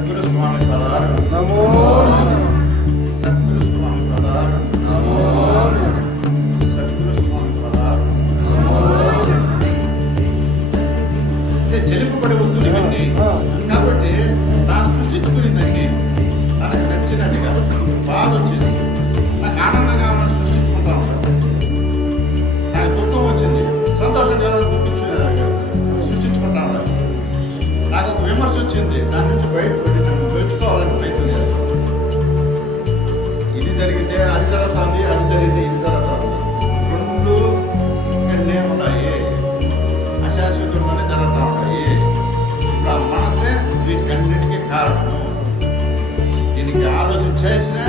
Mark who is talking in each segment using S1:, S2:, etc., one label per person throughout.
S1: సద్గురు స్వామి పదారం.
S2: నమో
S1: సద్గురు స్వామి పదారం. సద్గురు స్వామి పదారం. అంటే చెలుపుబడి వస్తువులు ఇవన్నీ. కాబట్టి తాను సృష్టించుకునేదానికి తనకు నచ్చినట్టుగా బాధ వచ్చింది. నాకు ఆనందంగా మనం సృష్టించుకుంటా ఉంటాం. నాకు దుఃఖం వచ్చింది. సంతోషంగా సృష్టించుకుంటా నాకు ఒక విమర్శ వచ్చింది. దాని నుంచి బయటపడి జరిగితే అది జరుగుతుంది అది జరిగితే ఇది జరుగుతుంది రెండు ఇక్కడనే ఉన్నాయి అశాశ్వతంలోనే జరుగుతూ ఉంటాయి ఇప్పుడు ఆ మనసే వీటికన్నిటికీ కారణం. దీనికి ఆలోచన చేసినా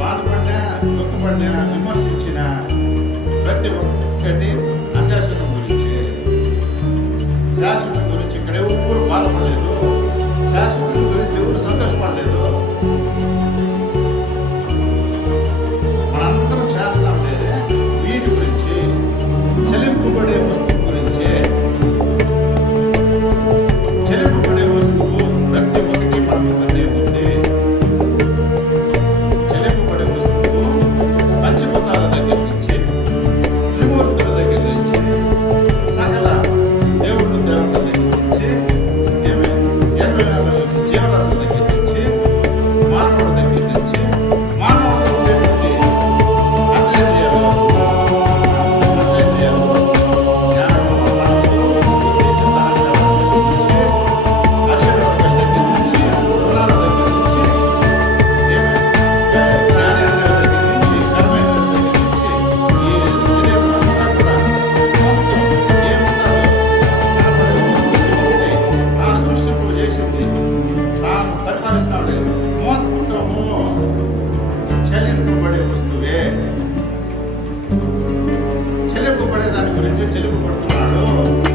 S1: బాధపడినా దుఃఖపడినా విమర్శించిన ప్రతి ఒక్కటి చెల్లింపబడే దాని గురించి చెల్లింపబడుతున్నాడు